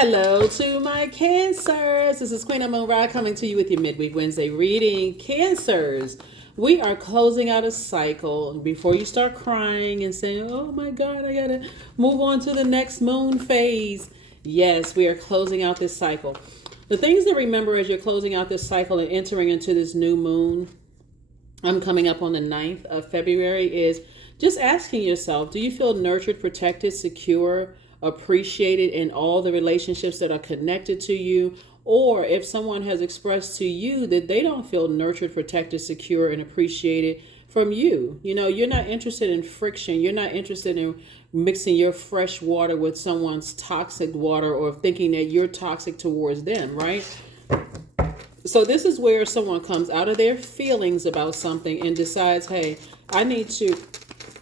Hello to my Cancers. This is Queen Amun Ra coming to you with your midweek Wednesday reading. Cancers, we are closing out a cycle. Before you start crying and saying, oh my God, I gotta move on to the next moon phase. Yes, we are closing out this cycle. The things to remember as you're closing out this cycle and entering into this new moon, I'm coming up on the 9th of February, is just asking yourself, do you feel nurtured, protected, secure, appreciated in all the relationships that are connected to you? Or if someone has expressed to you that they don't feel nurtured, protected, secure, and appreciated from you, you're not interested in friction. You're not interested in mixing your fresh water with someone's toxic water or thinking that you're toxic towards them, right? So this is where someone comes out of their feelings about something and decides, hey, I need to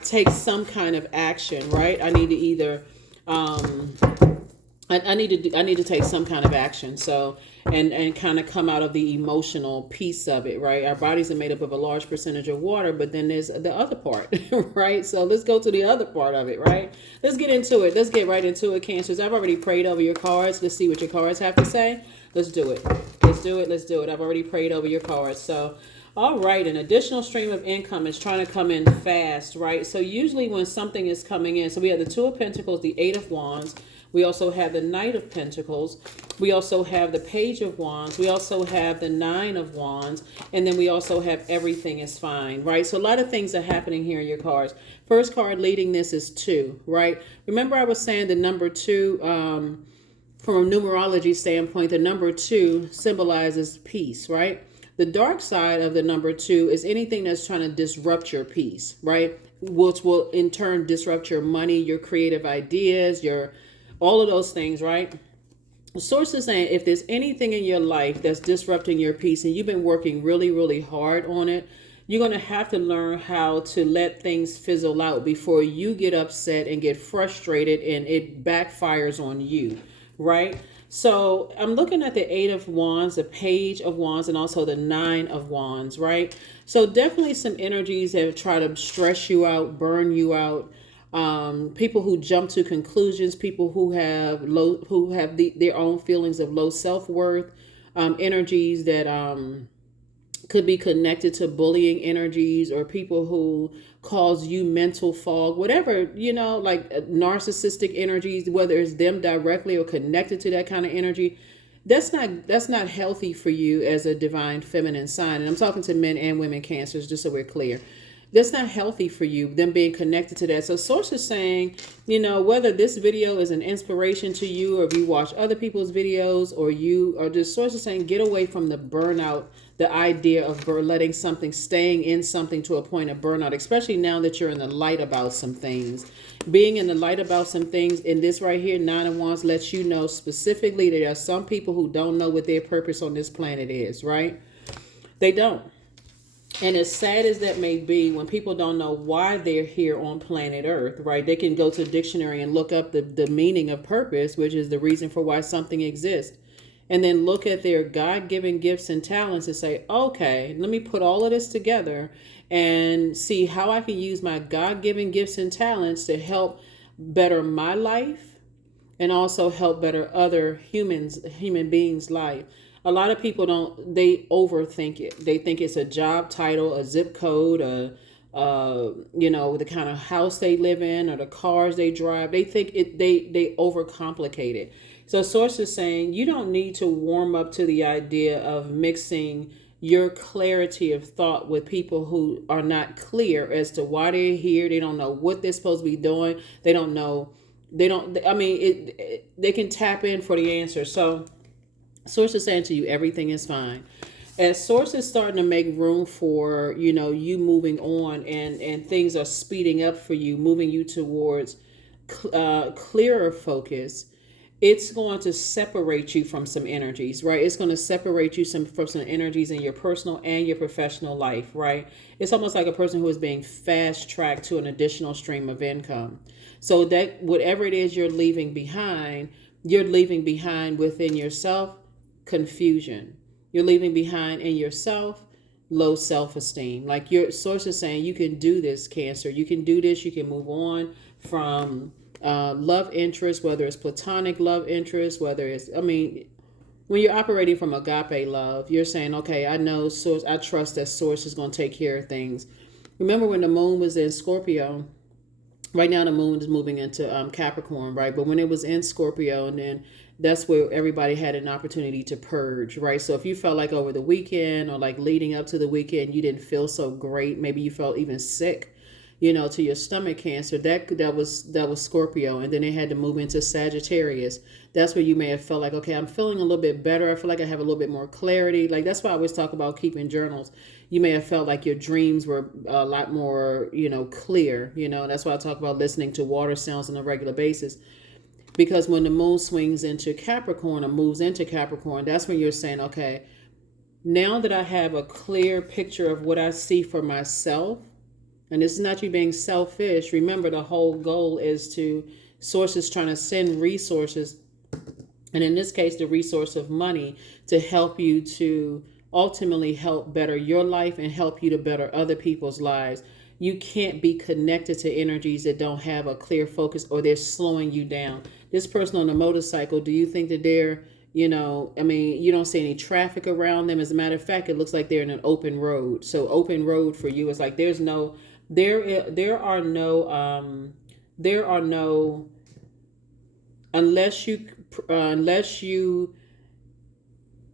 take some kind of action, right? I need to either I need to take some kind of action. So and kind of come out of the emotional piece of it, right? Our bodies are made up of a large percentage of water, but then there's the other part, right? So let's go to the other part of it, right? Let's get into it. Let's get right into it, Cancers. I've already prayed over your cards. Let's see what your cards have to say. Let's do it. Let's do it. Let's do it. I've already prayed over your cards. So all right, an additional stream of income is trying to come in fast, right? So usually when something is coming in, so we have the Two of Pentacles, the Eight of Wands. We also have the Knight of Pentacles. We also have the Page of Wands. We also have the Nine of Wands. And then we also have Everything is Fine, right? So a lot of things are happening here in your cards. First card leading this is 2, right? Remember I was saying the number 2, from a numerology standpoint, the number 2 symbolizes peace, right? The dark side of the number 2 is anything that's trying to disrupt your peace, right? Which will in turn disrupt your money, your creative ideas, all of those things, right? The source is saying if there's anything in your life that's disrupting your peace and you've been working really, really hard on it, you're going to have to learn how to let things fizzle out before you get upset and get frustrated and it backfires on you, right? So I'm looking at the Eight of Wands, the Page of Wands, and also the Nine of Wands, right? So definitely some energies that try to stress you out, burn you out. People who jump to conclusions, people who have their own feelings of low self-worth, energies that could be connected to bullying energies, or people who cause you mental fog, whatever, like narcissistic energies, whether it's them directly or connected to that kind of energy. That's not healthy for you as a divine feminine sign. And I'm talking to men and women Cancers, just so we're clear. That's not healthy for you, them being connected to that. So source is saying, whether this video is an inspiration to you, or if you watch other people's videos, or just source is saying, get away from the burnout, the idea of letting something, staying in something to a point of burnout, especially now that you're in the light about some things. Being in the light about some things, in this right here, Nine of Wands lets you know specifically that there are some people who don't know what their purpose on this planet is, right? They don't. And as sad as that may be, when people don't know why they're here on planet Earth, right? They can go to the dictionary and look up the meaning of purpose, which is the reason for why something exists. And then look at their God-given gifts and talents and say, okay, let me put all of this together and see how I can use my God-given gifts and talents to help better my life and also help better other human beings' life. A lot of people they overthink it. They think it's a job title, a zip code, the kind of house they live in, or the cars they drive. They think they overcomplicate it. So source is saying you don't need to warm up to the idea of mixing your clarity of thought with people who are not clear as to why they're here. They don't know what they're supposed to be doing. They don't know. They can tap in for the answer. So source is saying to you, everything is fine. As source is starting to make room for, you moving on and things are speeding up for you, moving you towards clearer focus, it's going to separate you from some energies, right? It's going to separate you from some energies in your personal and your professional life, right? It's almost like a person who is being fast-tracked to an additional stream of income. So that whatever it is you're leaving behind within yourself confusion. You're leaving behind in yourself low self-esteem. Like your source is saying, you can do this, Cancer. You can do this. You can move on from love interest, whether it's platonic love interest, whether it's, I mean, when you're operating from agape love, you're saying, okay, I know source, I trust that source is going to take care of things. Remember when the moon was in Scorpio? Right now the moon is moving into Capricorn, right? But when it was in Scorpio, and then that's where everybody had an opportunity to purge, right? So if you felt like over the weekend or like leading up to the weekend, you didn't feel so great, maybe you felt even sick, to your stomach cancer, that was Scorpio. And then it had to move into Sagittarius. That's where you may have felt like, okay, I'm feeling a little bit better. I feel like I have a little bit more clarity. Like, that's why I always talk about keeping journals. You may have felt like your dreams were a lot more, clear. That's why I talk about listening to water sounds on a regular basis. Because when the moon swings into Capricorn or moves into Capricorn, that's when you're saying, okay, now that I have a clear picture of what I see for myself, and this is not you being selfish. Remember, the whole goal is to sources trying to send resources, and in this case, the resource of money, to help you to ultimately help better your life and help you to better other people's lives. You can't be connected to energies that don't have a clear focus, or they're slowing you down. This person on the motorcycle, do you think that they're, you don't see any traffic around them? As a matter of fact, it looks like they're in an open road. So open road for you is like there are no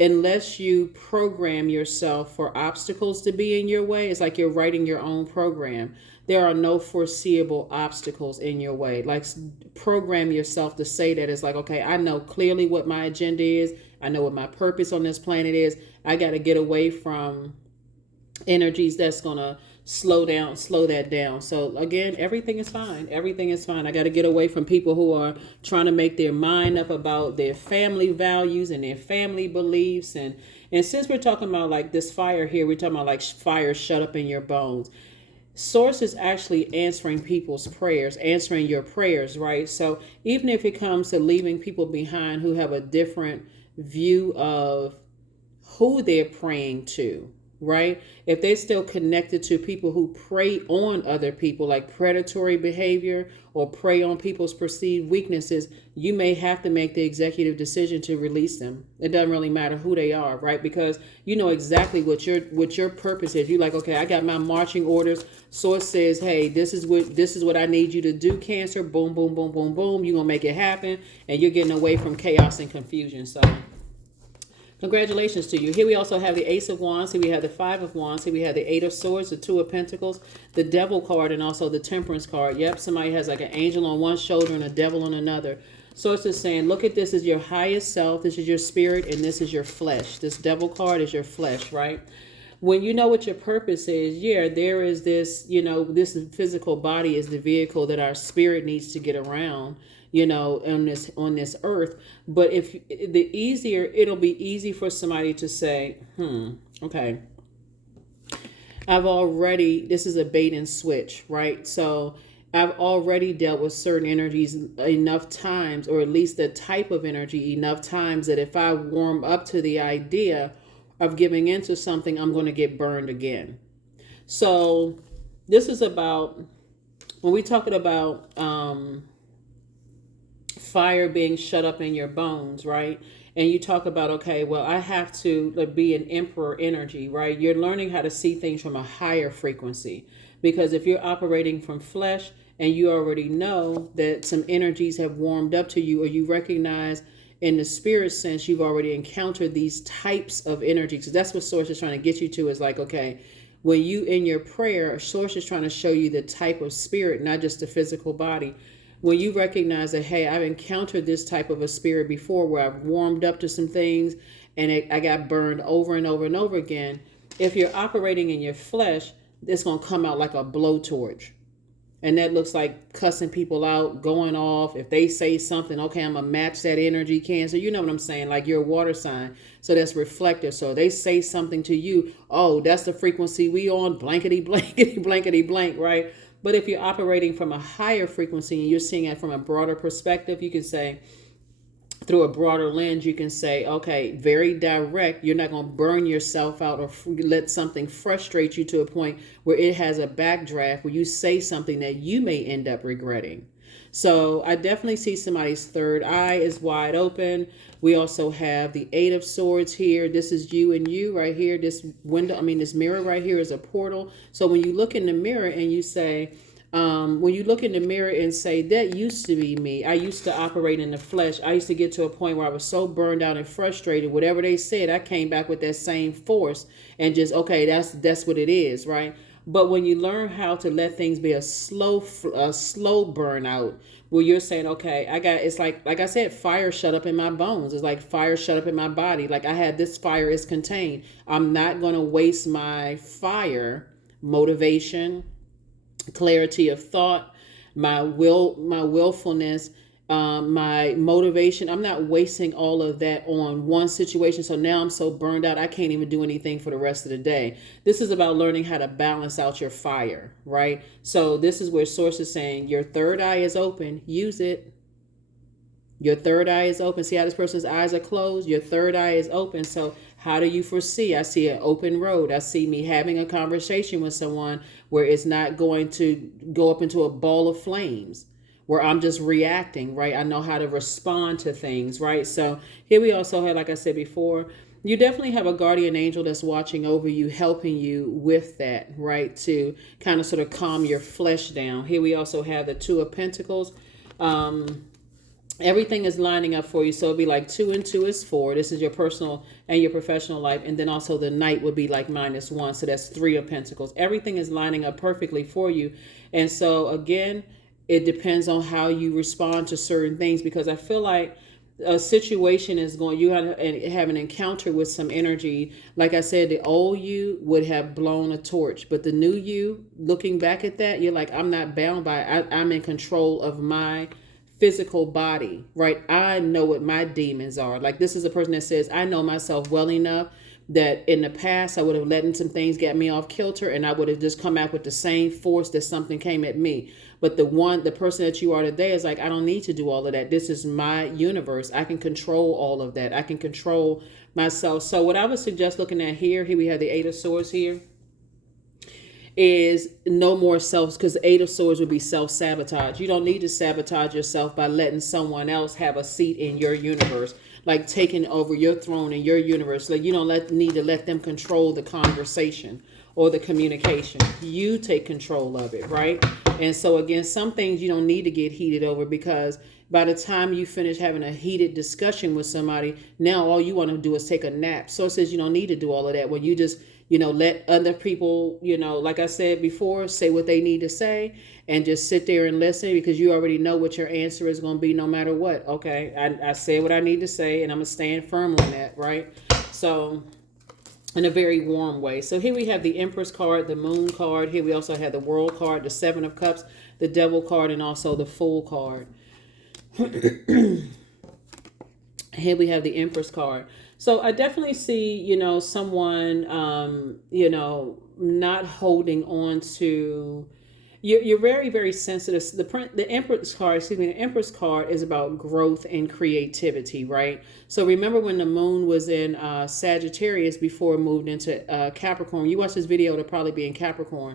unless you program yourself for obstacles to be in your way. It's like you're writing your own program. There are no foreseeable obstacles in your way. Like, program yourself to say that. It's like, okay, I know clearly what my agenda is. I know what my purpose on this planet is. I got to get away from energies that's going to slow that down. So again, everything is fine. Everything is fine. I got to get away from people who are trying to make their mind up about their family values and their family beliefs. And since we're talking about like this fire here, we're talking about like fire shut up in your bones. Source is actually answering people's prayers, answering your prayers, right? So even if it comes to leaving people behind who have a different view of who they're praying to, right? If they're still connected to people who prey on other people, like predatory behavior, or prey on people's perceived weaknesses, you may have to make the executive decision to release them. It doesn't really matter who they are, right? Because you know exactly what your purpose is. You're like, okay, I got my marching orders. Source says, hey, this is what I need you to do, Cancer. Boom, boom, boom, boom, boom. You're gonna make it happen, and you're getting away from chaos and confusion. So congratulations to you. Here we also have the Ace of Wands. Here we have the Five of Wands. Here we have the Eight of Swords, the Two of Pentacles, the Devil card, and also the Temperance card. Yep, somebody has like an angel on one shoulder and a devil on another. So it's just saying, look at this as your highest self. This is your spirit, and this is your flesh. This Devil card is your flesh, right? When you know what your purpose is, yeah, there is this, this physical body is the vehicle that our spirit needs to get around, on this earth. But if it'll be easy for somebody to say, okay, this is a bait and switch, right? So I've already dealt with certain energies enough times, or at least the type of energy enough times, that if I warm up to the idea of giving into something, I'm going to get burned again. So this is about, when we're talking about fire being shut up in your bones, right? And you talk about, okay, well, I have to be an emperor energy, right? You're learning how to see things from a higher frequency. Because if you're operating from flesh and you already know that some energies have warmed up to you, or you recognize in the spirit sense you've already encountered these types of energies. So that's what Source is trying to get you to, is like, okay, when you in your prayer, Source is trying to show you the type of spirit, not just the physical body. When you recognize that, hey, I've encountered this type of a spirit before, where I've warmed up to some things and I got burned over and over and over again. If you're operating in your flesh, it's going to come out like a blowtorch. And that looks like cussing people out, going off. If they say something, okay, I'm going to match that energy, Cancer. You know what I'm saying? Like, you're a water sign, so that's reflective. So they say something to you, oh, that's the frequency we on, blankety, blankety, blankety, blank, right? But if you're operating from a higher frequency and you're seeing it from a broader perspective, you can say, through a broader lens, you can say, okay, very direct. You're not going to burn yourself out or let something frustrate you to a point where it has a backdraft where you say something that you may end up regretting. So I definitely see somebody's third eye is wide open. We also have the Eight of Swords here. This is you and you right here. This window, this mirror right here is a portal. So when you look in the mirror and you say, when you look in the mirror and say, that used to be me. I used to operate in the flesh. I used to get to a point where I was so burned out and frustrated. Whatever they said, I came back with that same force and just, okay, that's what it is, right? But when you learn how to let things be a slow burnout, where you're saying, okay, it's like I said, fire shut up in my bones. It's like fire shut up in my body. Like I had this fire is contained. I'm not going to waste my fire, motivation, clarity of thought, my willfulness, my motivation. I'm not wasting all of that on one situation. So now I'm so burned out, I can't even do anything for the rest of the day. This is about learning how to balance out your fire, right? So this is where Source is saying your third eye is open. Use it. Your third eye is open. See how this person's eyes are closed? Your third eye is open. So how do you foresee? I see an open road. I see me having a conversation with someone where it's not going to go up into a ball of flames, where I'm just reacting, right? I know how to respond to things, right? So here we also have, like I said before, you definitely have a guardian angel that's watching over you, helping you with that, right? To kind of sort of calm your flesh down. Here we also have the Two of Pentacles. Everything is lining up for you. So it'll be like 2 and 2 is 4. This is your personal and your professional life. And then also the Knight would be like -1. So that's 3 of Pentacles. Everything is lining up perfectly for you. And so again, it depends on how you respond to certain things, because I feel like a situation is going, you have an encounter with some energy. Like I said, the old you would have blown a torch, but the new you, looking back at that, you're like, I'm not bound by it. I'm in control of my physical body, right? I know what my demons are. Like, this is a person that says, I know myself well enough that in the past I would have let some things get me off kilter, and I would have just come out with the same force that something came at me. But the person that you are today is like, I don't need to do all of that. This is my universe. I can control all of that. I can control myself. So what I would suggest looking at here we have the Eight of Swords here, is no more self, because the Eight of Swords would be self-sabotage. You don't need to sabotage yourself by letting someone else have a seat in your universe, like taking over your throne in your universe. Like, you don't need to let them control the conversation or the communication. You take control of it, right? And so again, some things you don't need to get heated over, because by the time you finish having a heated discussion with somebody, now all you want to do is take a nap. So it says you don't need to do all of that. When you just let other people, like I said before, say what they need to say and just sit there and listen, because you already know what your answer is going to be no matter what. Okay, I said what I need to say, and I'm going to stand firm on that, right? So in a very warm way. So here we have the Empress card, the Moon card. Here we also have the World card, the Seven of Cups, the Devil card, and also the Fool card. Here we have the Empress card. So I definitely see, someone, not holding on to, you're very, very sensitive. The Empress card, the Empress card is about growth and creativity, right? So remember when the moon was in Sagittarius before it moved into Capricorn. You watch this video, it'll probably be in Capricorn.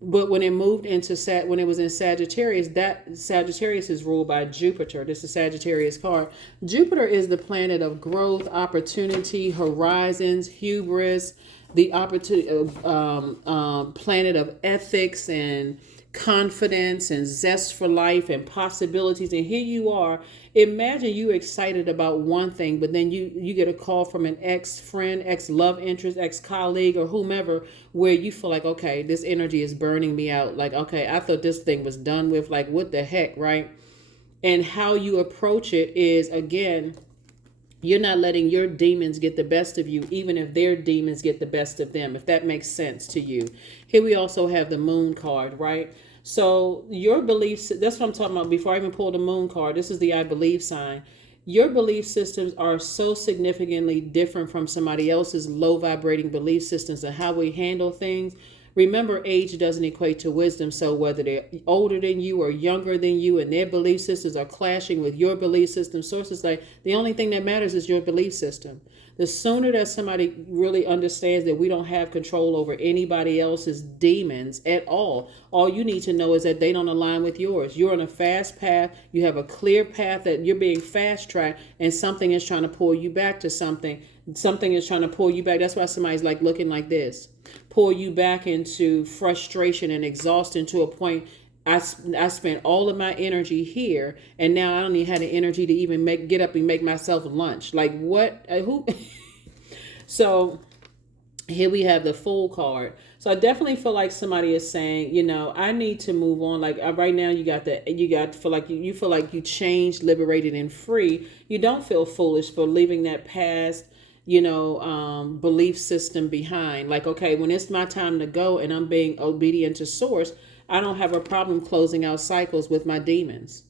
But when it moved into when it was in Sagittarius, that Sagittarius is ruled by Jupiter. This is Sagittarius card. Jupiter is the planet of growth, opportunity, horizons, hubris, the opportunity, planet of ethics and confidence and zest for life and possibilities. And here you are. Imagine you excited about one thing, but then you get a call from an ex-friend, ex-love interest, ex-colleague, or whomever, where you feel like, okay, this energy is burning me out. Like, okay, I thought this thing was done with. Like, what the heck, right? And how you approach it is, again, you're not letting your demons get the best of you, even if their demons get the best of them, if that makes sense to you. Here we also have the Moon card, right? So your beliefs, that's what I'm talking about. Before I even pull the Moon card, this is the I believe sign. Your belief systems are so significantly different from somebody else's low vibrating belief systems and how we handle things. Remember, age doesn't equate to wisdom. So whether they're older than you or younger than you and their belief systems are clashing with your belief system, sources like the only thing that matters is your belief system. The sooner that somebody really understands that we don't have control over anybody else's demons at all you need to know is that they don't align with yours. You're on a fast path. You have a clear path that you're being fast tracked, and something is trying to pull you back to something. Something is trying to pull you back. That's why somebody's like looking like this. Pull you back into frustration and exhaustion to a point. I spent all of my energy here, and now I don't even have the energy to even get up and make myself lunch. Like what? Who? So here we have the Fool card. So I definitely feel like somebody is saying, I need to move on. Like right now, you feel like you feel like you changed, liberated, and free. You don't feel foolish for leaving that past belief system behind. Like, okay, when it's my time to go and I'm being obedient to source, I don't have a problem closing out cycles with my demons.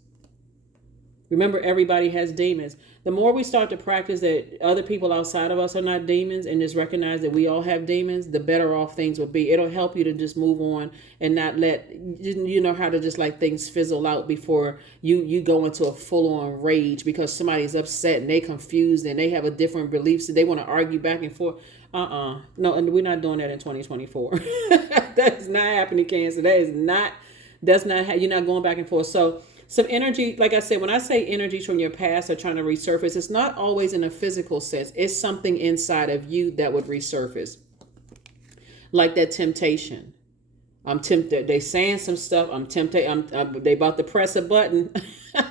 Remember, everybody has demons. The more we start to practice that other people outside of us are not demons and just recognize that we all have demons, the better off things will be. It'll help you to just move on and not let, how to just like things fizzle out before you go into a full-on rage because somebody's upset and they confused and they have a different belief. So they want to argue back and forth. No, and we're not doing that in 2024. That's not happening, Cancer. That's not how, you're not going back and forth. So some energy, like I said, when I say energies from your past are trying to resurface, it's not always in a physical sense. It's something inside of you that would resurface. Like that temptation. I'm tempted. They saying some stuff. I'm tempted. They about to press a button.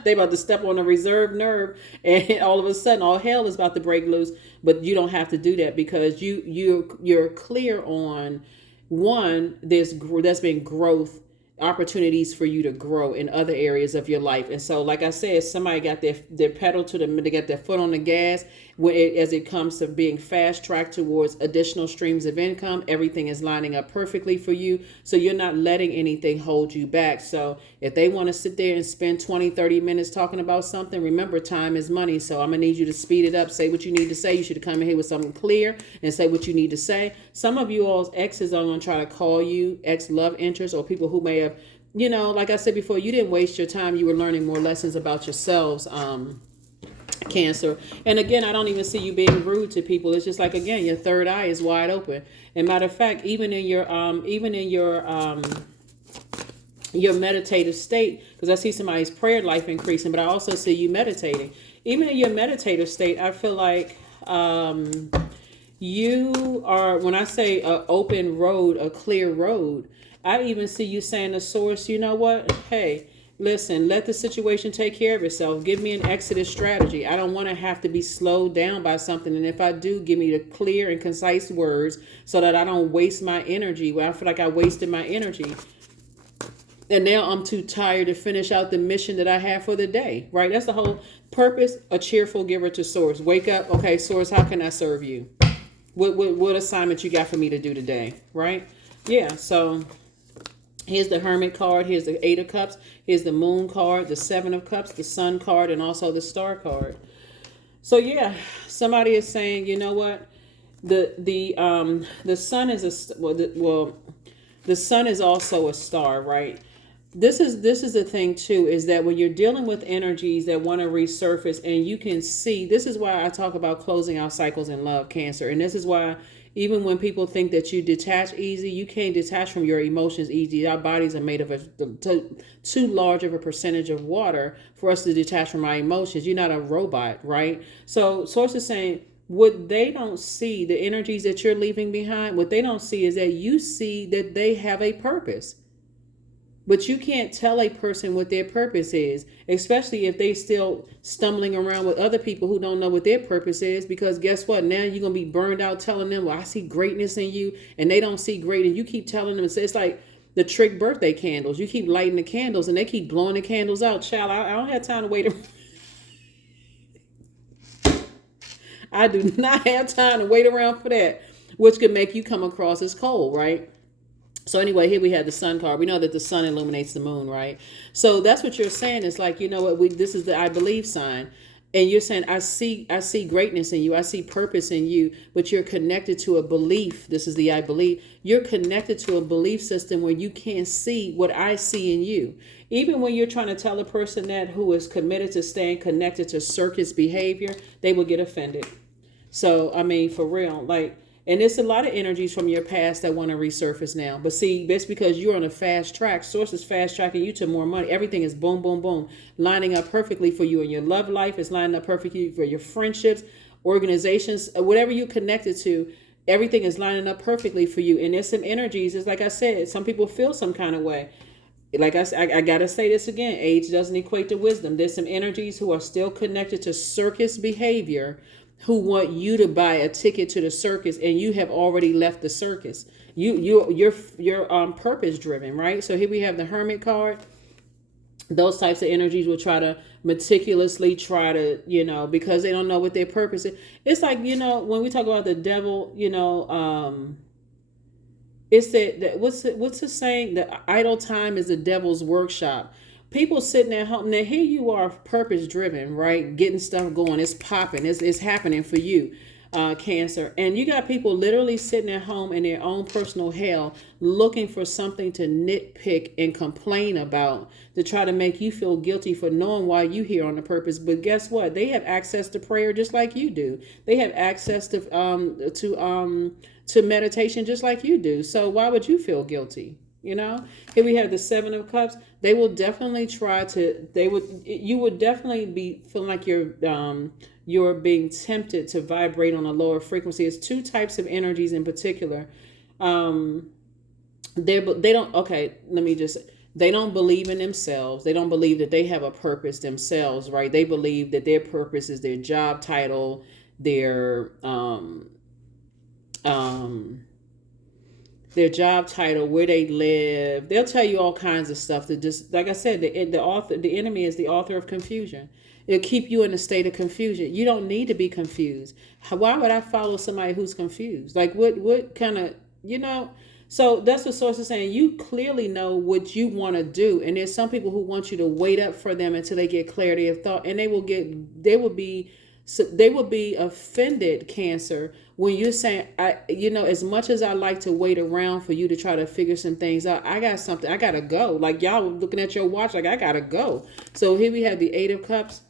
They about to step on a reserve nerve, and all of a sudden, all hell is about to break loose. But you don't have to do that because you're clear on one. There's been growth. Opportunities for you to grow in other areas of your life. And so, like I said, somebody got their pedal they got their foot on the gas as it comes to being fast tracked towards additional streams of income. Everything is lining up perfectly for you. So you're not letting anything hold you back. So if they want to sit there and spend 20, 30 minutes talking about something, remember, time is money. So I'm going to need you to speed it up. Say what you need to say. You should come in here with something clear and say what you need to say. Some of you all's exes are going to try to call you, ex love interest, or people who may have, like I said before, you didn't waste your time. You were learning more lessons about yourselves, Cancer. And again, I don't even see you being rude to people. It's just like, again, your third eye is wide open. And matter of fact, even in your meditative state, because I see somebody's prayer life increasing, but I also see you meditating. Even in your meditative state, I feel like you are, when I say an open road, a clear road, I even see you saying to source, you know what? Hey, listen, let the situation take care of itself. Give me an exodus strategy. I don't want to have to be slowed down by something. And if I do, give me the clear and concise words so that I don't waste my energy where I feel like I wasted my energy. And now I'm too tired to finish out the mission that I have for the day, right? That's the whole purpose, a cheerful giver to source. Wake up. Okay, source, how can I serve you? What assignment you got for me to do today, right? Yeah, so here's the Hermit card. Here's the Eight of Cups. Here's the Moon card, the Seven of Cups, the Sun card, and also the Star card. So yeah, somebody is saying, you know what? The sun is the sun is also a star, right? This is the thing too, is that when you're dealing with energies that want to resurface, and you can see, this is why I talk about closing out cycles in love, Cancer, and this is why. Even when people think that you detach easy, you can't detach from your emotions easy. Our bodies are made of too large of a percentage of water for us to detach from our emotions. You're not a robot, right? So Source is saying, what they don't see, the energies that you're leaving behind, what they don't see is that you see that they have a purpose. But you can't tell a person what their purpose is, especially if they still stumbling around with other people who don't know what their purpose is, because guess what? Now you're going to be burned out telling them, well, I see greatness in you, and they don't see great, and you keep telling them. It's like the trick birthday candles. You keep lighting the candles, and they keep blowing the candles out. Child, I don't have time to wait. I do not have time to wait around for that, which could make you come across as cold, right? So anyway, here we have the Sun card. We know that the sun illuminates the moon, right? So that's what you're saying. It's like, you know what? This is the I believe sign. And you're saying, I see greatness in you, I see purpose in you, but you're connected to a belief. This is the I believe. You're connected to a belief system where you can't see what I see in you. Even when you're trying to tell a person that who is committed to staying connected to circus behavior, they will get offended. So, I mean, for real, like, and there's a lot of energies from your past that want to resurface now. But see, that's because you're on a fast track. Source is fast tracking you to more money. Everything is boom, boom, boom, lining up perfectly for you in your love life. It's lining up perfectly for your friendships, organizations, whatever you're connected to. Everything is lining up perfectly for you. And there's some energies. It's like I said, some people feel some kind of way. Like I gotta say this again, age doesn't equate to wisdom. There's some energies who are still connected to circus behavior, who want you to buy a ticket to the circus, and you have already left the circus. You're purpose driven, right? So here we have the Hermit card. Those types of energies will try to meticulously try to, because they don't know what their purpose is. It's like, when we talk about the devil, it's that what's the saying? The idle time is the devil's workshop. People sitting at home. Now here you are, purpose driven, right? Getting stuff going. It's popping. It's happening for you, Cancer. And you got people literally sitting at home in their own personal hell, looking for something to nitpick and complain about, to try to make you feel guilty for knowing why you here on the purpose. But guess what? They have access to prayer just like you do. They have access to meditation just like you do. So why would you feel guilty? Here we have the Seven of Cups. They will definitely you would definitely be feeling like you're being tempted to vibrate on a lower frequency. It's two types of energies in particular. They don't believe in themselves. They don't believe that they have a purpose themselves, right? They believe that their purpose is their job title, their job title, where they live. They'll tell you all kinds of stuff that just, like I said, the enemy is the author of confusion. It'll keep you in a state of confusion. You don't need to be confused. Why would I follow somebody who's confused? Like what kind of, So that's what Source is saying. You clearly know what you want to do. And there's some people who want you to wait up for them until they get clarity of thought. And they will be offended, Cancer, when you're saying, as much as I like to wait around for you to try to figure some things out, I got something, I got to go. Like y'all looking at your watch, like I got to go. So here we have the Eight of Cups.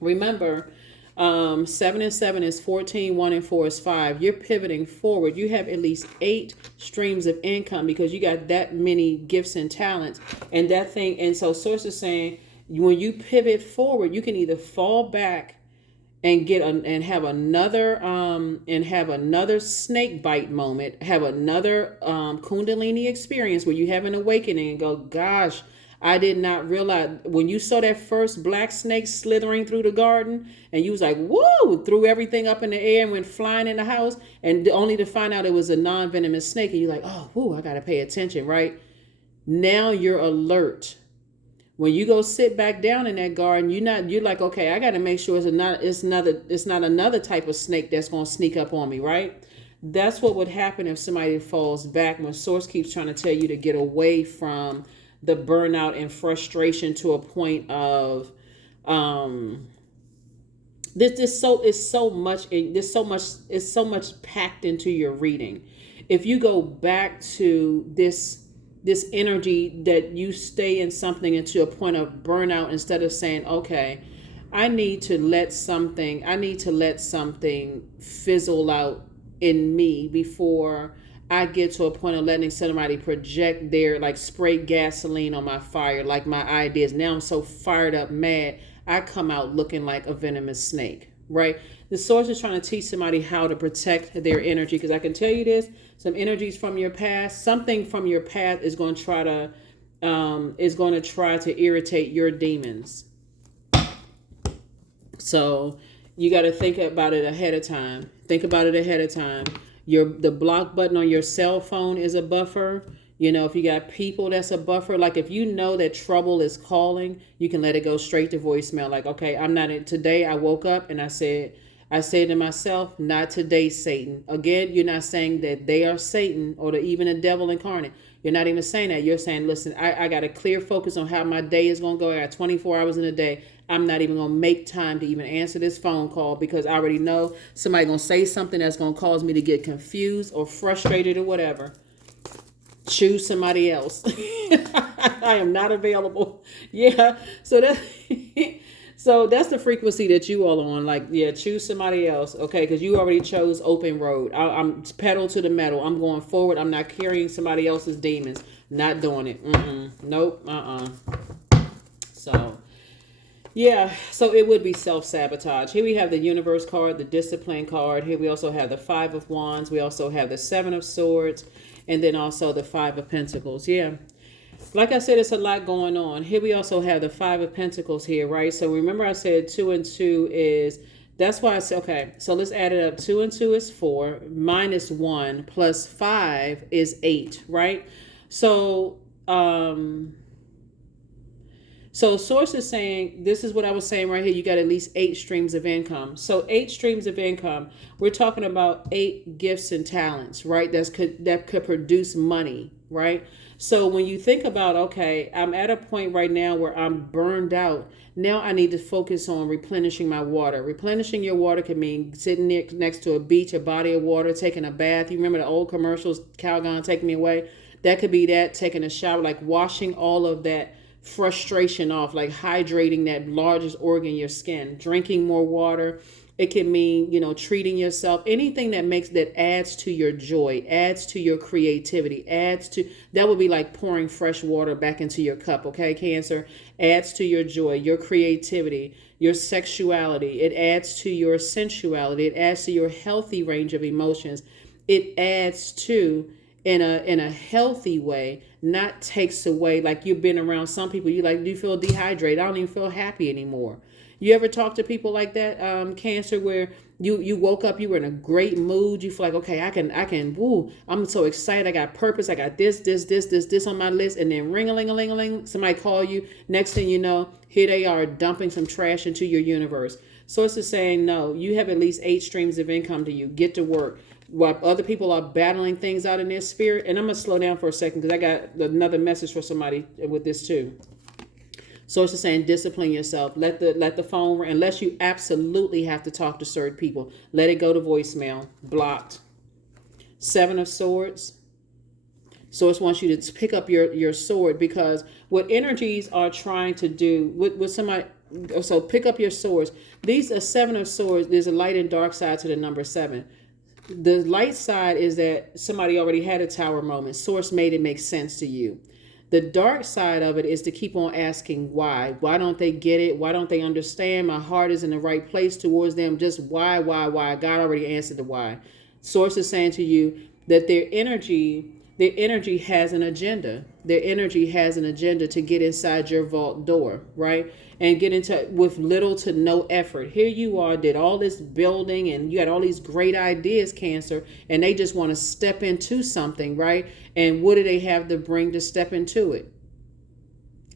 Remember, 7 and 7 is 14, 1 and 4 is 5. You're pivoting forward. You have at least 8 streams of income because you got that many gifts and talents and that thing. And so Source is saying, when you pivot forward, you can either fall back and have another snake bite moment, have another Kundalini experience where you have an awakening and go, gosh, I did not realize. When you saw that first black snake slithering through the garden and you was like, whoa, threw everything up in the air and went flying in the house, and only to find out it was a non-venomous snake, and you're like, oh, whoo, I got to pay attention, right? Now you're alert. When you go sit back down in that garden, you're like, okay, I got to make sure it's not another type of snake that's going to sneak up on me, right? That's what would happen if somebody falls back, when Source keeps trying to tell you to get away from the burnout and frustration to a point of it's so much packed into your reading. If you go back to this energy that you stay in something into a point of burnout, instead of saying, okay, I need to let something fizzle out in me before I get to a point of letting somebody project their, like, spray gasoline on my fire, like my ideas. Now I'm so fired up, mad, I come out looking like a venomous snake, right? The Source is trying to teach somebody how to protect their energy, because I can tell you this, some energies from your past, something from your past is going to try to irritate your demons. So you got to think about it ahead of time. The block button on your cell phone is a buffer. If you got people, that's a buffer. Like if you know that trouble is calling, you can let it go straight to voicemail. Like, okay, I'm not in today. I woke up and I said to myself, not today, Satan. Again, you're not saying that they are Satan or even a devil incarnate. You're not even saying that. You're saying, listen, I got a clear focus on how my day is going to go. I got 24 hours in a day. I'm not even going to make time to even answer this phone call because I already know somebody going to say something that's going to cause me to get confused or frustrated or whatever. Choose somebody else. I am not available. Yeah. So that so that's the frequency that you all are on. Like, yeah, choose somebody else. Okay, because you already chose open road. I'm pedal to the metal. I'm going forward. I'm not carrying somebody else's demons. Not doing it. Nope. So yeah, so it would be self-sabotage. Here we have the universe card, the discipline card. Here we also have the 5 of wands. We also have the 7 of swords. And then also the 5 of pentacles. Yeah. Like I said, it's a lot going on. Here we also have the 5 of pentacles here, right? So remember I said 2 and 2 is, that's why I said, okay, so let's add it up. 2 and 2 is 4, minus 1 plus 5 is 8, right? So, so source is saying, this is what I was saying right here. You got at least 8 streams of income. So 8 streams of income, we're talking about 8 gifts and talents, right? That could produce money, right? So when you think about, okay, I'm at a point right now where I'm burned out. Now I need to focus on replenishing my water. Replenishing your water can mean sitting next to a beach, a body of water, taking a bath. You remember the old commercials, Calgon, Take Me Away? That could be that, taking a shower, like washing all of that frustration off, like hydrating that largest organ, your skin, drinking more water. It can mean, treating yourself, anything that adds to your joy, adds to your creativity, that would be like pouring fresh water back into your cup. Okay, Cancer, adds to your joy, your creativity, your sexuality. It adds to your sensuality. It adds to your healthy range of emotions. It adds to, in a healthy way, not takes away. Like, you've been around some people, you like, do you feel dehydrated? I don't even feel happy anymore. You ever talk to people like that, Cancer, where you woke up, you were in a great mood, you feel like, okay, I can, woo, I'm so excited, I got purpose, I got this on my list, and then ring-a-ling-a-ling-a-ling, somebody call you, next thing you know, here they are dumping some trash into your universe. Source is saying, no, you have at least 8 streams of income to you. Get to work. While other people are battling things out in their spirit, and I'm going to slow down for a second because I got another message for somebody with this too. Source is saying, discipline yourself. Let the phone ring. Unless you absolutely have to talk to certain people, let it go to voicemail. Blocked. 7 of swords. Source wants you to pick up your sword, because what energies are trying to do with somebody. So pick up your swords. These are 7 of swords. There's a light and dark side to the number 7. The light side is that somebody already had a tower moment. Source made it make sense to you. The dark side of it is to keep on asking why. Why don't they get it? Why don't they understand? My heart is in the right place towards them. Just why? God already answered the why. Source is saying to you that their energy has an agenda. Their energy has an agenda to get inside your vault door, right? And get into with little to no effort. Here you are, did all this building, and you had all these great ideas, Cancer, and they just want to step into something, right? And what do they have to bring to step into it?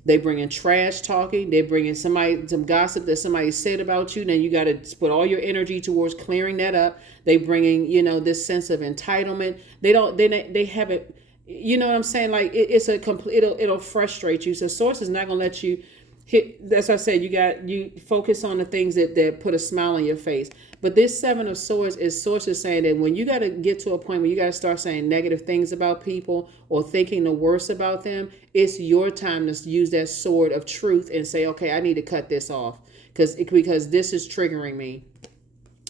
They bring in trash talking. They bring in some gossip that somebody said about you. Now you got to put all your energy towards clearing that up. They bring in, this sense of entitlement. They haven't, you know what I'm saying? Like it's a complete, it'll frustrate you. So Source is not going to let you hit. That's what I said. You focus on the things that put a smile on your face. But this 7 of swords is Source is saying that when you got to get to a point where you got to start saying negative things about people or thinking the worst about them, it's your time to use that sword of truth and say, okay, I need to cut this off because this is triggering me.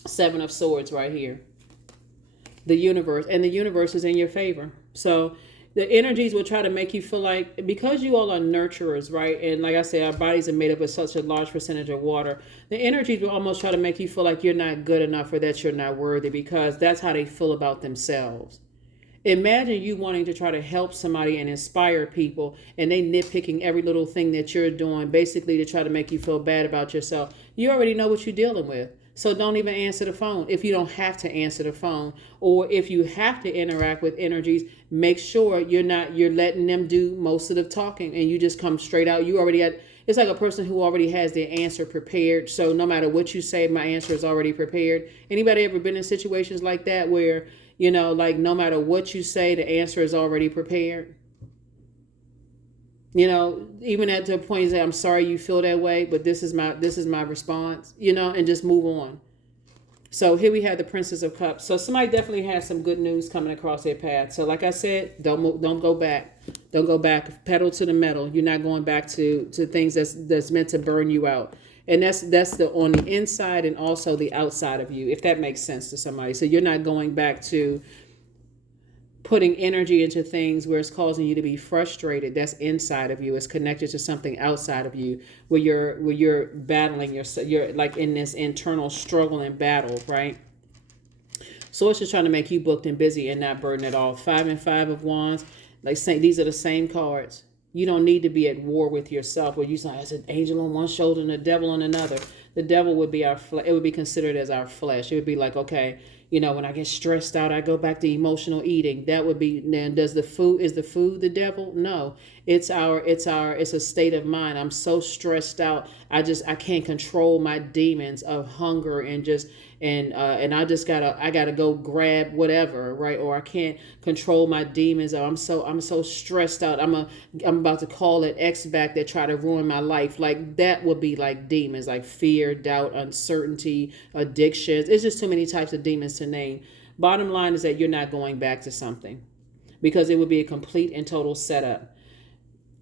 7 of swords right here. The universe is in your favor. So the energies will try to make you feel like, because you all are nurturers, right? And like I said, our bodies are made up of such a large percentage of water. The energies will almost try to make you feel like you're not good enough or that you're not worthy, because that's how they feel about themselves. Imagine you wanting to try to help somebody and inspire people, and they nitpicking every little thing that you're doing, basically to try to make you feel bad about yourself. You already know what you're dealing with. So don't even answer the phone if you don't have to answer the phone. Or if you have to interact with energies, make sure you're letting them do most of the talking and you just come straight out. It's like a person who already has their answer prepared. So no matter what you say, my answer is already prepared. Anybody ever been in situations like that where, like no matter what you say, the answer is already prepared? Even at the point you say, I'm sorry you feel that way, but this is my response, and just move on. So here we have the Princess of Cups. So somebody definitely has some good news coming across their path. So like I said, don't go back. Don't go back. Pedal to the metal. You're not going back to things that's meant to burn you out. And that's the on the inside and also the outside of you, if that makes sense to somebody. So you're not going back to putting energy into things where it's causing you to be frustrated. That's inside of you. It's connected to something outside of you where you're battling yourself. You're like in this internal struggle and battle, right? So it's just trying to make you booked and busy and not burden at all. 5 and 5 of Wands, like saying these are the same cards. You don't need to be at war with yourself where you say, it's an angel on one shoulder and a devil on another. The devil would be it would be considered as our flesh. It would be like, okay, when I get stressed out, I go back to emotional eating. That would be, then is the food the devil? No, it's a state of mind. I'm so stressed out. I can't control my demons of hunger and I gotta go grab whatever, right? Or I can't control my demons. Or I'm so stressed out. I'm about to call an ex back that try to ruin my life. Like that would be like demons, like fear, doubt, uncertainty, addictions. It's just too many types of demons to name. Bottom line is that you're not going back to something because it would be a complete and total setup.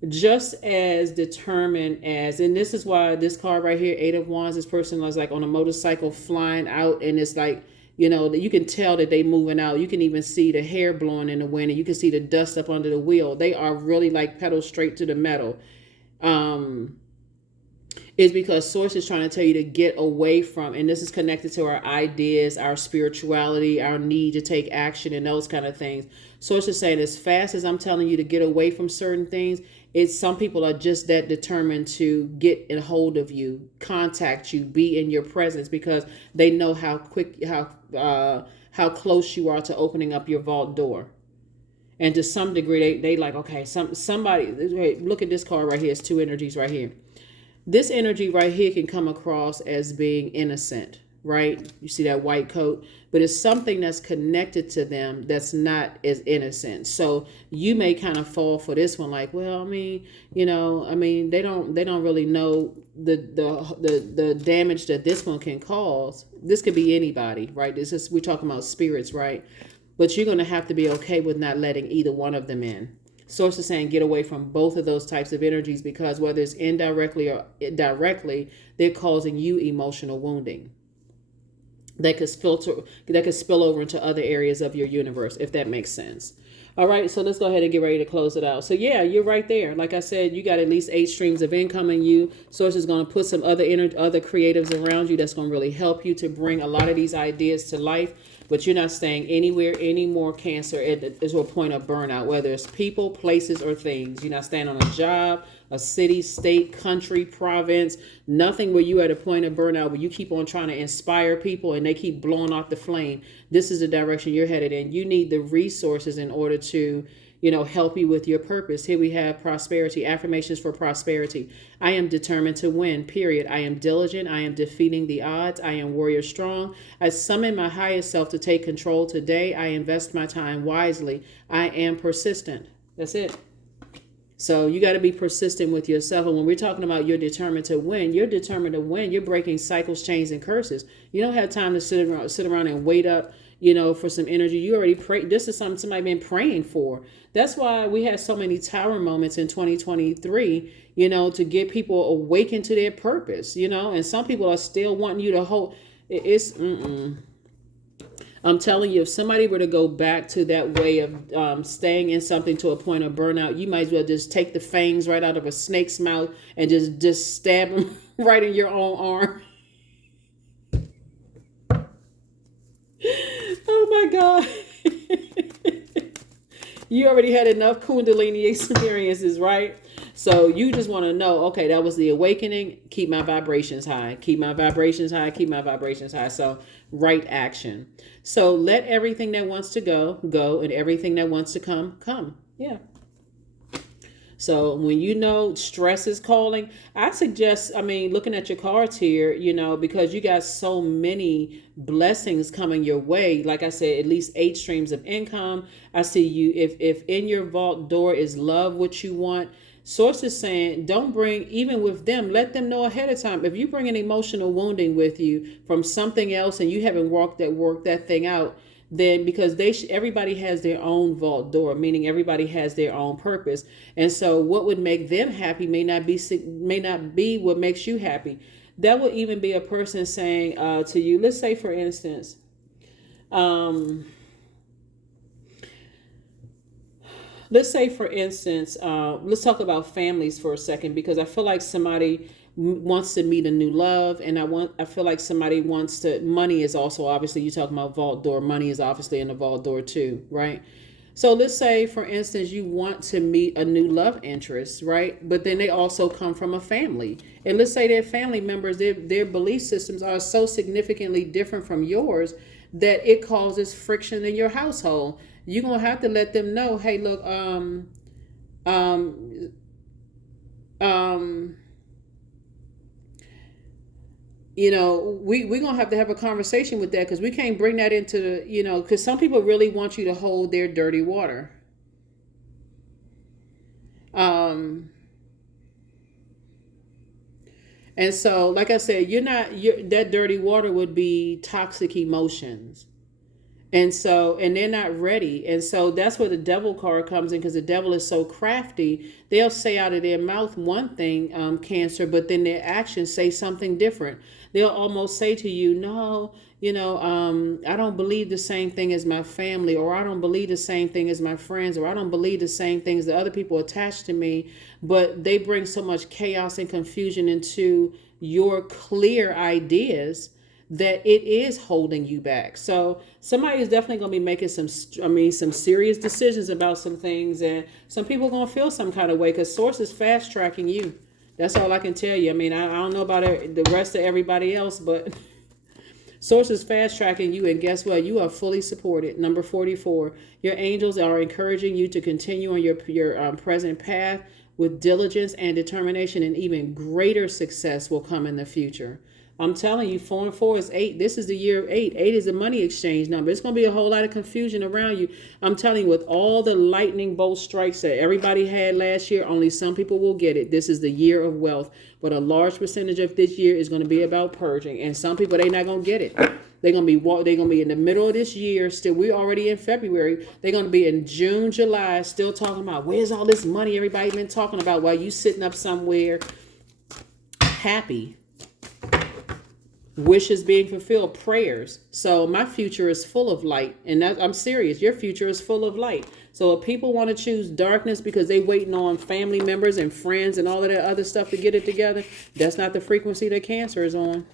Just as determined as, and this is why this card right here, 8 of Wands, this person was like on a motorcycle flying out, and it's like, you can tell that they moving out. You can even see the hair blowing in the wind, and you can see the dust up under the wheel. They are really like pedal straight to the metal. Is because Source is trying to tell you to get away from, and this is connected to our ideas, our spirituality, our need to take action and those kind of things. Source is saying as fast as I'm telling you to get away from certain things, some people are just that determined to get a hold of you, contact you, be in your presence because they know how close you are to opening up your vault door. And to some degree, they like, okay, somebody, look at this card right here. It's 2 energies right here. This energy right here can come across as being innocent, right? You see that white coat, but it's something that's connected to them that's not as innocent. So you may kind of fall for this one, like, well, they don't really know the damage that this one can cause. This could be anybody, right? We're talking about spirits, right? But you're going to have to be okay with not letting either one of them in. Source is saying get away from both of those types of energies because whether it's indirectly or directly, they're causing you emotional wounding. That could spill over into other areas of your universe, if that makes sense. All right, so let's go ahead and get ready to close it out. So yeah, you're right there. Like I said, you got at least 8 streams of income in you. Source is going to put some other creatives around you that's going to really help you to bring a lot of these ideas to life. But you're not staying anywhere anymore, Cancer, to a point of burnout, whether it's people, places, or things. You're not staying on a job, a city, state, country, province, nothing where you at a point of burnout where you keep on trying to inspire people and they keep blowing off the flame. This is the direction you're headed in. You need the resources in order to help you with your purpose. Here we have prosperity, affirmations for prosperity. I am determined to win, period. I am diligent. I am defeating the odds. I am warrior strong. I summon my highest self to take control today. I invest my time wisely. I am persistent. That's it. So you got to be persistent with yourself. And when we're talking about you're determined to win, you're breaking cycles, chains, and curses. You don't have time to sit around and wait up, for some energy. You already prayed. This is something somebody been praying for. That's why we had so many tower moments in 2023, to get people awakened to their purpose, and some people are still wanting you to hold. I'm telling you, if somebody were to go back to that way of staying in something to a point of burnout, you might as well just take the fangs right out of a snake's mouth and just stab them right in your own arm. Oh my God. You already had enough Kundalini experiences, right? So you just want to know, okay, that was the awakening. Keep my vibrations high. Keep my vibrations high. Keep my vibrations high. So right action. So let everything that wants to go, go, and everything that wants to come, come. Yeah. So when stress is calling, I suggest, looking at your cards here, because you got so many blessings coming your way. Like I said, at least 8 streams of income. I see you, if in your vault door is love what you want, Source is saying, don't bring, even with them, let them know ahead of time. If you bring an emotional wounding with you from something else and you haven't worked that thing out, then because everybody has their own vault door, meaning everybody has their own purpose. And so what would make them happy may not be what makes you happy. That would even be a person saying to you, let's say for instance, let's talk about families for a second, because I feel like somebody wants to meet a new love, and I feel like somebody wants to, money is also, obviously you're talking about vault door, money is obviously in the vault door too, right? So let's say for instance you want to meet a new love interest, right? But then they also come from a family, and let's say their family members, their belief systems are so significantly different from yours that it causes friction in your household. You're gonna have to let them know, hey, look, you know, we're going to have a conversation with that, because we can't bring that into the, you know, because some people really want you to hold their dirty water. And so, like I said, that dirty water would be toxic emotions. And so, and they're not ready. And so that's where the devil card comes in, because the devil is so crafty. They'll say out of their mouth one thing, Cancer, but then their actions say something different. They'll almost say to you, no, you know, I don't believe the same thing as my family, or I don't believe the same thing as my friends, or I don't believe the same things that other people attached to me. But they bring so much chaos and confusion into your clear ideas that it is holding you back. So somebody is definitely going to be making some serious decisions about some things, and some people are going to feel some kind of way, because Source is fast tracking you. That's all I can tell you. I mean, I don't know about the rest of everybody else, but Source is fast tracking you, and guess what? You are fully supported. Number 44, your angels are encouraging you to continue on your present path with diligence and determination, and even greater success will come in the future. I'm telling you, 4 and 4 is 8. This is the year of 8. 8 is a money exchange number. It's going to be a whole lot of confusion around you. I'm telling you, with all the lightning bolt strikes that everybody had last year, only some people will get it. This is the year of wealth. But a large percentage of this year is going to be about purging. And some people, they're not going to get it. They're going to be in the middle of this year. Still, we're already in February. They're going to be in June, July, still talking about, where's all this money everybody been talking about, while you sitting up somewhere happy. Wishes being fulfilled, prayers. So my future is full of light, and I'm serious. Your future is full of light. So if people want to choose darkness because they waiting on family members and friends and all of that other stuff to get it together, that's not the frequency that Cancer is on.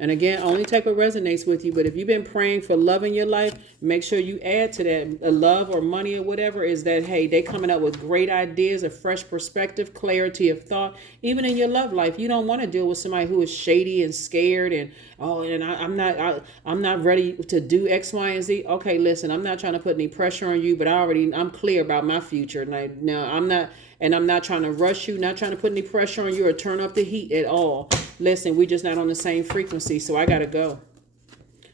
And again, only take what resonates with you. But if you've been praying for love in your life, make sure you add to that. A love or money or whatever is that, hey, they coming up with great ideas, a fresh perspective, clarity of thought. Even in your love life, you don't want to deal with somebody who is shady and scared and, I'm not ready to do X, Y, and Z. Okay, listen, I'm not trying to put any pressure on you, but I'm clear about my future. Now I'm not trying to rush you, not trying to put any pressure on you or turn up the heat at all. Listen, we're just not on the same frequency, so I got to go.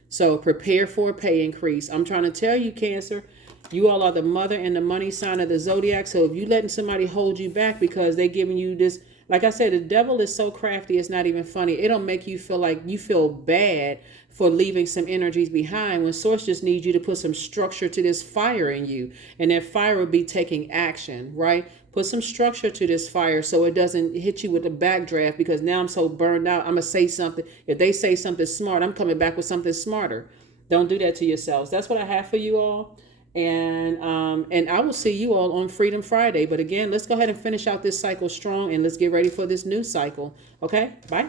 So prepare for a pay increase. I'm trying to tell you, Cancer, you all are the mother and the money sign of the Zodiac. So if you letting somebody hold you back because they giving you this, like I said, the devil is so crafty, it's not even funny. It'll make you feel like you feel bad for leaving some energies behind, when Source just needs you to put some structure to this fire in you. And that fire will be taking action, right? Put some structure to this fire so it doesn't hit you with a backdraft, because now I'm so burned out. I'm going to say something. If they say something smart, I'm coming back with something smarter. Don't do that to yourselves. That's what I have for you all. And I will see you all on Freedom Friday. But again, let's go ahead and finish out this cycle strong, and let's get ready for this new cycle. Okay, bye.